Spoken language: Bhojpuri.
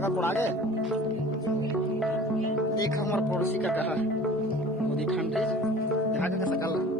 लगा कोड़ा गए। देख हमारे पड़ोसी का कहा मोदी खान रे यहाँ का सकल